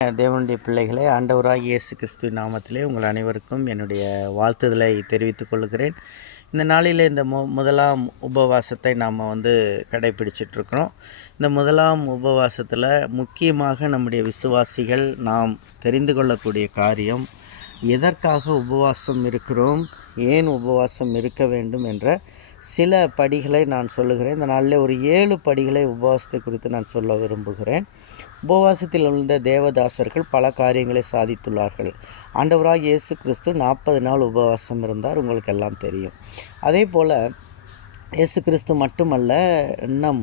தேவனுடைய பிள்ளைகளே, ஆண்டவராகிய இயேசு கிறிஸ்துவின் நாமத்திலே உங்கள் அனைவருக்கும் என்னுடைய வாழ்த்துதலை தெரிவித்துக் கொள்கிறேன். இந்த நாளில் இந்த முதலாம் உபவாசத்தை நாம் கடைப்பிடிச்சிட்ருக்கிறோம். இந்த முதலாம் உபவாசத்தில் முக்கியமாக நம்முடைய விசுவாசிகள் நாம் தெரிந்து கொள்ளக்கூடிய காரியம், எதற்காக உபவாசம் இருக்கிறோம், ஏன் உபவாசம் இருக்க வேண்டும் என்ற சில படிகளை நான் சொல்லுகிறேன். இந்த நாளில் ஒரு 7 படிகளை உபவாசத்தை குறித்து நான் சொல்ல விரும்புகிறேன். உபவாசத்தில் உள்ள தேவதாசர்கள் பல காரியங்களை சாதித்துள்ளார்கள். ஆண்டவராக இயேசு கிறிஸ்து 40 நாள் உபவாசம் இருந்தார், உங்களுக்கு எல்லாம் தெரியும். அதே போல் இயேசு கிறிஸ்து மட்டுமல்ல, இன்னும்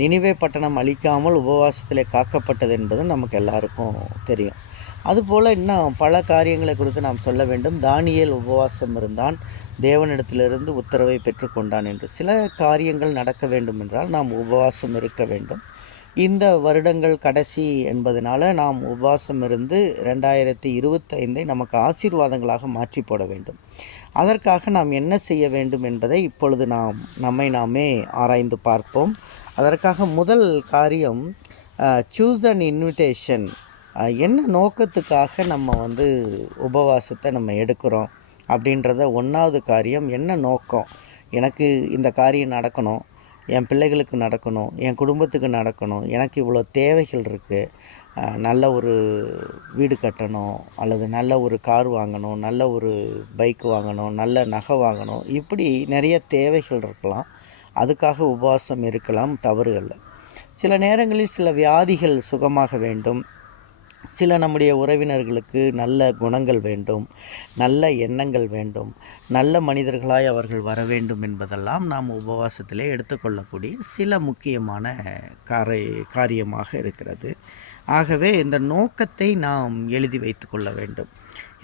நினிவே பட்டணம் அழிக்காமல் உபவாசத்தில் காக்கப்பட்டது என்பது நமக்கு எல்லாருக்கும் தெரியும். அதுபோல் இன்னும் பல காரியங்களை குறித்து நாம் சொல்ல வேண்டும். தானியேல் உபவாசம் இருந்தான், தேவனிடத்திலிருந்து உத்தரவை பெற்றுக்கொண்டான் என்று. சில காரியங்கள் நடக்க வேண்டும் என்றால் நாம் உபவாசம் இருக்க வேண்டும். இந்த வருடங்கள் கடைசி என்பதனால நாம் உபவாசம் இருந்து 2025 நமக்கு ஆசீர்வாதங்களாக மாற்றி போட வேண்டும். அதற்காக நாம் என்ன செய்ய வேண்டும் என்பதை இப்பொழுது நம்மை நாமே ஆராய்ந்து பார்ப்போம். அதற்காக முதல் காரியம், சூஸ் அன் இன்விடேஷன். என்ன நோக்கத்துக்காக நம்ம உபவாசத்தை நம்ம எடுக்கிறோம் அப்படின்றத 1வது காரியம், என்ன நோக்கம். எனக்கு இந்த காரியம் நடக்கணும், என் பிள்ளைகளுக்கு நடக்கணும், என் குடும்பத்துக்கு நடக்கணும், எனக்கு இவ்வளோ தேவைகள் இருக்குது, நல்ல ஒரு வீடு கட்டணும், அல்லது நல்ல ஒரு கார் வாங்கணும், நல்ல ஒரு பைக் வாங்கணும், நல்ல நகை வாங்கணும், இப்படி நிறைய தேவைகள் இருக்கலாம். அதுக்காக உபவாசம் இருக்கலாம், தவறுகள். சில நேரங்களில் சில வியாதிகள் சுகமாக வேண்டும், சில நம்முடைய உறவினர்களுக்கு நல்ல குணங்கள் வேண்டும், நல்ல எண்ணங்கள் வேண்டும், நல்ல மனிதர்களாய் அவர்கள் வர வேண்டும் என்பதெல்லாம் நாம் உபவாசத்திலே எடுத்துக்கொள்ளக்கூடிய சில முக்கியமான காரியமாக இருக்கிறது. ஆகவே இந்த நோக்கத்தை நாம் எழுதி வைத்து கொள்ள வேண்டும்.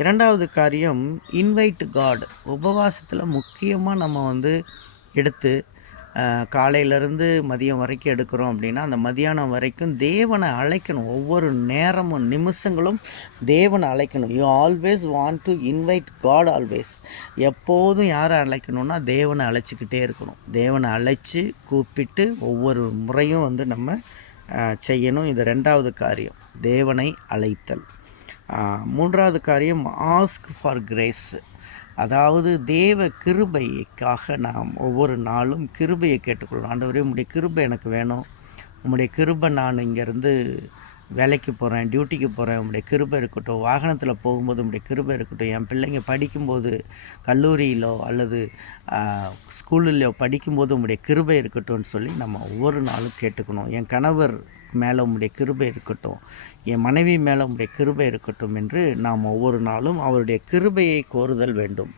2வது காரியம், இன்வைட் காட். உபவாசத்தில் முக்கியமாக நம்ம எடுத்து காலையிலேருந்து மதியம் வரைக்கும் எடுக்கிறோம் அப்படின்னா, அந்த மதியானம் வரைக்கும் தேவனை அழைக்கணும். ஒவ்வொரு நேரமும் நிமிஷங்களும் தேவனை அழைக்கணும். You always want to invite God always. எப்போதும் யாரை அழைக்கணும்னா தேவனை அழைச்சிக்கிட்டே இருக்கணும். தேவனை அழைச்சி கூப்பிட்டு ஒவ்வொரு முறையும் நம்ம செய்யணும். இது 2வது காரியம், தேவனை அழைத்தல். 3வது காரியம், ஆஸ்க் ஃபார் கிரேஸ். அதாவது தேவ கிருபைக்காக நாம் ஒவ்வொரு நாளும் கிருபையை கேட்டுக்கொள்ளணும். ஆண்டவரே, உம்முடைய கிருபை எனக்கு வேணும், உம்முடைய கிருபை, நான் இங்கேருந்து வேலைக்கு போகிறேன், டியூட்டிக்கு போகிறேன், உம்முடைய கிருபை இருக்கட்டும், வாகனத்தில் போகும்போது உம்முடைய கிருபை இருக்கட்டும், என் பிள்ளைங்க படிக்கும்போது கல்லூரியிலோ அல்லது ஸ்கூலிலோ படிக்கும்போது உம்முடைய கிருபை இருக்கட்டும்னு சொல்லி நம்ம ஒவ்வொரு நாளும் கேட்டுக்கணும். என் கணவர் மேலே உம்முடைய கிருபை இருக்கட்டும், என் மனைவி மேலே உம்முடைய கிருபை இருக்கட்டும் என்று நாம் ஒவ்வொரு நாளும் அவருடைய கிருபையை கோருதல் வேண்டும்.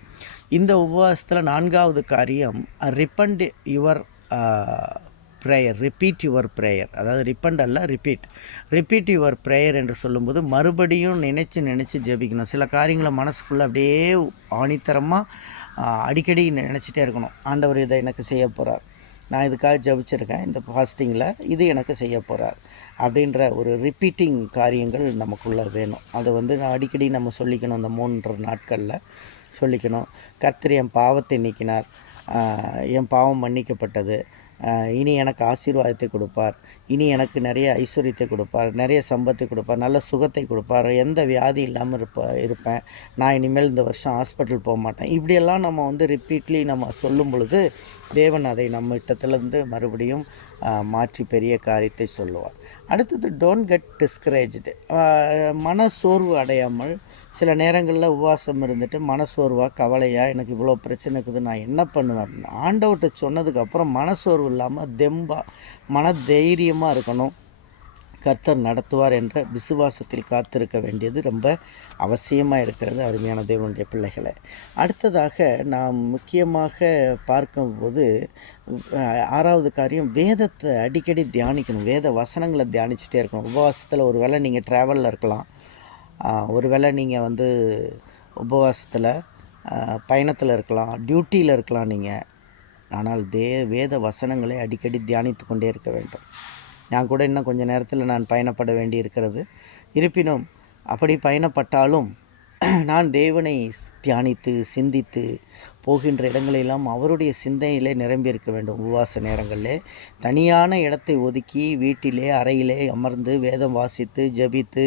இந்த உபவாசத்தில் 4வது காரியம், repent your prayer, repeat your prayer. அதாவது ரிப்பண்ட் அல்ல, ரிப்பீட் யுவர் ப்ரேயர் என்று சொல்லும்போது மறுபடியும் நினச்சி ஜெபிக்கணும். சில காரியங்களை மனசுக்குள்ளே அப்படியே ஆணித்தரமாக அடிக்கடி நினச்சிட்டே இருக்கணும். ஆண்டவர் இதை எனக்கு செய்ய போகிறார், நான் இதுக்காக ஜெபிச்சிருக்கேன், இந்த ஃபாஸ்டிங்கில் இது எனக்கு செய்ய போகிறார் அப்படின்ற ஒரு ரிப்பீட்டிங் காரியங்கள் நமக்குள்ளே வேணும். அதை நான் அடிக்கடி நம்ம சொல்லிக்கணும். இந்த 3 நாட்களில் சொல்லிக்கணும். கர்த்தர் என் பாவத்தை நீக்கினார், என் பாவம் மன்னிக்கப்பட்டது, இனி எனக்கு ஆசீர்வாதத்தை கொடுப்பார், இனி எனக்கு நிறைய ஐஸ்வர்யத்தை கொடுப்பார், நிறைய சம்பத்தை கொடுப்பார், நல்ல சுகத்தை கொடுப்பார், எந்த வியாதி இல்லாமல் இருப்பேன், நான் இனிமேல் இந்த வருஷம் ஹாஸ்பிட்டல் போக மாட்டேன். இப்படியெல்லாம் நம்ம ரிப்பீட்லி நம்ம சொல்லும் பொழுது தேவன் அதை நம்ம இடத்துலேருந்து மறுபடியும் மாற்றி பெரிய காரியத்தை சொல்லுவார். அடுத்தது, டோன்ட் கெட் டிஸ்கரேஜ்டு. மன சோர்வு அடையாமல். சில நேரங்களில் உபவாசம் இருந்துட்டு மனசோர்வாக கவலையாக, எனக்கு இவ்வளோ பிரச்சனை இருக்குது, நான் என்ன பண்ணுவேன் அப்படின்னு ஆண்டவர்கிட்ட சொன்னதுக்கப்புறம் மனசோர்வு இல்லாமல் மன தைரியமாக இருக்கணும். கர்த்தர் நடத்துவார் என்ற விசுவாசத்தில் காத்திருக்க வேண்டியது ரொம்ப அவசியமாக இருக்கிறது, அருமையான தேவனுடைய பிள்ளைகளை. அடுத்ததாக நாம் முக்கியமாக பார்க்கும்போது 6வது காரியம், வேதத்தை அடிக்கடி தியானிக்கணும். வேத வசனங்களை தியானிச்சுட்டே இருக்கணும். உபவாசத்தில் ஒரு வேளை நீங்கள் ட்ராவலில் இருக்கலாம், ஒரு வேளை நீங்கள் உபவாசத்தில் பயணத்தில் இருக்கலாம், டியூட்டியில் இருக்கலாம் நீங்கள். ஆனால் வேத வசனங்களை அடிக்கடி தியானித்து கொண்டே இருக்க வேண்டும். நான் கூட இன்னும் கொஞ்சம் நேரத்தில் நான் பயணப்பட வேண்டி இருக்கிறது. இருப்பினும் அப்படி பயணப்பட்டாலும் நான் தேவனை தியானித்து சிந்தித்து போகின்ற இடங்களெல்லாம் அவருடைய சிந்தனையிலே நிரம்பியிருக்க வேண்டும். உபவாச நேரங்களிலே தனியான இடத்தை ஒதுக்கி வீட்டிலே அறையிலே அமர்ந்து வேதம் வாசித்து ஜெபித்து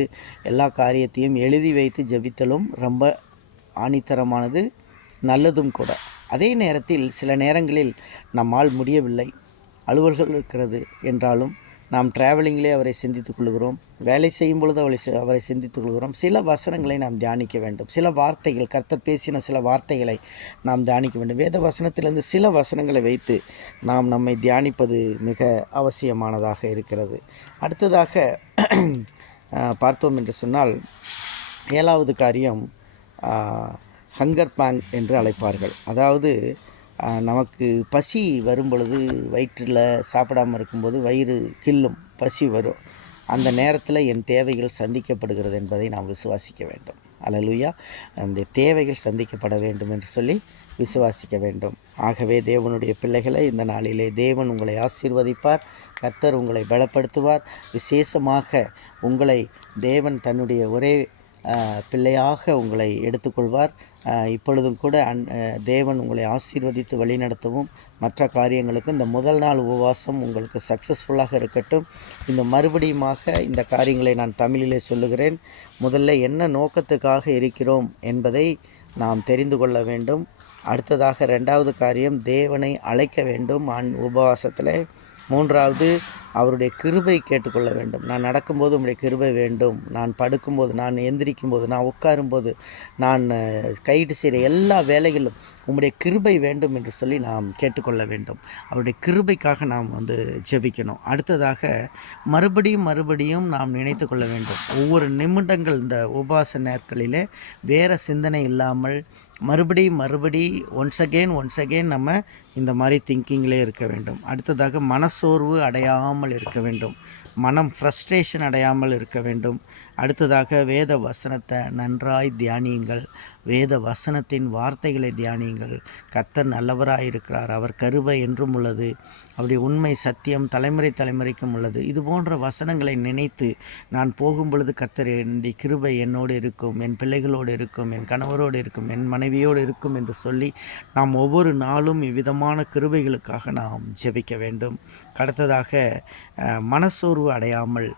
எல்லா காரியத்தையும் எழுதி வைத்து ஜெபித்தலும் ரொம்ப ஆணித்தரமானது, நல்லதும் கூட. அதே நேரத்தில் சில நேரங்களில் நம்மால் முடியவில்லை, அலுவல்கள் இருக்கிறது என்றாலும் நாம் டிராவலிங்கிலே அவரை சிந்தித்துக் கொள்கிறோம், வேலை செய்யும் பொழுது அவரை சிந்தித்துக் கொள்கிறோம். சில வசனங்களை நாம் தியானிக்க வேண்டும். சில வார்த்தைகள், கர்த்தர் பேசின சில வார்த்தைகளை நாம் தியானிக்க வேண்டும். வேத வசனத்திலிருந்து சில வசனங்களை வைத்து நாம் நம்மை தியானிப்பது மிக அவசியமானதாக இருக்கிறது. அடுத்ததாக பார்த்தோம் என்று சொன்னால், 7வது காரியம் ஹங்கர் பேங் என்று அழைப்பார்கள். அதாவது நமக்கு பசி வரும் பொழுது, வயிற்றில் சாப்பிடாமல் இருக்கும்போது வயிறு கில்லும், பசி வரும். அந்த நேரத்தில் என் தேவைகள் சந்திக்கப்படுகிறது என்பதை நாம் விசுவாசிக்க வேண்டும். அல்லேலூயா. நம்முடைய தேவைகள் சந்திக்கப்பட வேண்டும் என்று சொல்லி விசுவாசிக்க வேண்டும். ஆகவே தேவனுடைய பிள்ளைகளை, இந்த நாளிலே தேவன் உங்களை ஆசீர்வதிப்பார். கர்த்தர் உங்களை பலப்படுத்துவார். விசேஷமாக உங்களை தேவன் தன்னுடைய ஒரே பிள்ளையாக உங்களை எடுத்துக்கொள்வார். இப்பொழுதும் கூட தேவன் உங்களை ஆசீர்வதித்து வழிநடத்தவும் மற்ற காரியங்களுக்கு இந்த முதல் நாள் உபவாசம் உங்களுக்கு சக்ஸஸ்ஃபுல்லாக இருக்கட்டும். இந்த மறுபடியுமாக இந்த காரியங்களை நான் தமிழிலே சொல்லுகிறேன். முதல்ல என்ன நோக்கத்துக்காக இருக்கிறோம் என்பதை நாம் தெரிந்து கொள்ள வேண்டும். அடுத்ததாக 2வது காரியம், தேவனை அழைக்க வேண்டும் உபவாசத்தில். 3வது, அவருடைய கிருபை கேட்டுக்கொள்ள வேண்டும். நான் நடக்கும்போது உம்முடைய கிருபை வேண்டும், நான் படுக்கும்போது, நான் எந்திரிக்கும்போது, நான் உட்காரும்போது, நான் கைடு செய்கிற எல்லா வேலைகளிலும் உம்முடைய கிருபை வேண்டும் என்று சொல்லி நாம் கேட்டுக்கொள்ள வேண்டும். அவருடைய கிருபைக்காக நாம் ஜெபிக்கணும். அடுத்ததாக மறுபடியும் நாம் நினைத்து கொள்ள வேண்டும். ஒவ்வொரு நிமிடங்கள் இந்த உபவாச நாட்களிலே வேறு சிந்தனை இல்லாமல் மறுபடி ஒன்ஸ் அகெயின் நம்ம இந்த மாதிரி திங்கிங்லே இருக்க வேண்டும். அடுத்ததாக மனசோர்வு அடையாமல் இருக்க வேண்டும், மனம் ஃப்ரஸ்ட்ரேஷன் அடையாமல் இருக்க வேண்டும். அடுத்ததாக வேத வசனத்தை நன்றாய் தியானியுங்கள். வேத வசனத்தின் வார்த்தைகளை தியானியுங்கள். கர்த்தர் நல்லவராய் இருக்கிறார், அவர் கிருபை என்றும் உள்ளது, அவருடைய உண்மை சத்தியம் தலைமுறைக்கும் உள்ளது. இது போன்ற வசனங்களை நினைத்து நான் போகும் பொழுது கர்த்தர் என்னுடைய கிருபை என்னோடு இருக்கும், என் பிள்ளைகளோடு இருக்கும், என் கணவரோடு இருக்கும், என் மனைவியோடு இருக்கும் என்று சொல்லி நாம் ஒவ்வொரு நாளும் இவ்விதமான கிருபைகளுக்காக நாம் ஜெபிக்க வேண்டும். அடுத்ததாக மனசோர்வு அடையாமல்,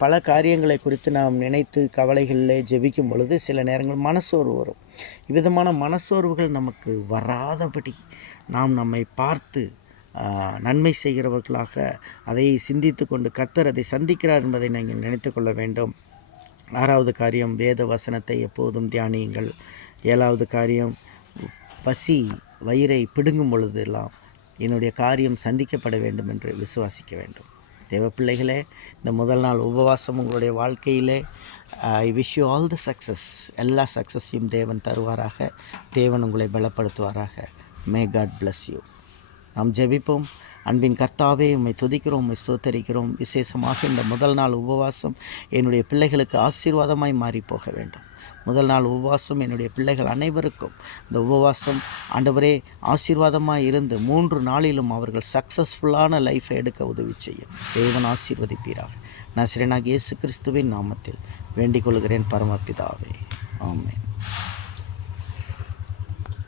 பல காரியங்களை குறித்து நாம் நினைத்து கவலைகளிலே ஜெபிக்கும் பொழுது சில நேரங்கள் மனசோர்வு வரும். இவ்விதமான மனசோர்வுகள் நமக்கு வராதபடி நாம் நம்மை பார்த்து நன்மை செய்கிறவர்களாக அதை சிந்தித்து கொண்டு கர்த்தர் அதை சந்திக்கிறார் என்பதை நீங்கள் நினைத்து கொள்ள வேண்டும். 6வது காரியம், வேத வசனத்தை எப்போதும் தியானியுங்கள். 7வது காரியம், பசி வயிறை பிடுங்கும் பொழுதெல்லாம் என்னுடைய காரியம் சந்திக்கப்பட வேண்டும் என்று விசுவாசிக்க வேண்டும். தேவ பிள்ளைகளே, இந்த முதல் நாள் உபவாசம் உங்களுடைய வாழ்க்கையிலே I wish you all the success. எல்லா சக்ஸஸையும் தேவன் தருவாராக. தேவன் உங்களை பலப்படுத்துவாராக. May God bless you. நாம் ஜெபிப்போம். அன்பின் கர்த்தாவே, உம்மை துதிக்கிறோம், உம்மை ஸ்தோத்தரிக்கிறோம். விசேஷமாக இந்த முதல் நாள் உபவாசம் என்னுடைய பிள்ளைகளுக்கு ஆசீர்வாதமாய் மாறி போக வேண்டும். முதல் நாள் உபவாசம் என்னுடைய பிள்ளைகள் அனைவருக்கும் இந்த உபவாசம் ஆண்டவரே ஆசீர்வாதமாக இருந்து 3 நாளிலும் அவர்கள் சக்ஸஸ்ஃபுல்லான லைஃப்பை எடுக்க உதவி செய்யும். தேவன் ஆசீர்வதிப்பீராக. நசரேயனாகிய இயேசு கிறிஸ்துவின் நாமத்தில் வேண்டிக் கொள்கிறேன் பரமபிதாவே. ஆமென்.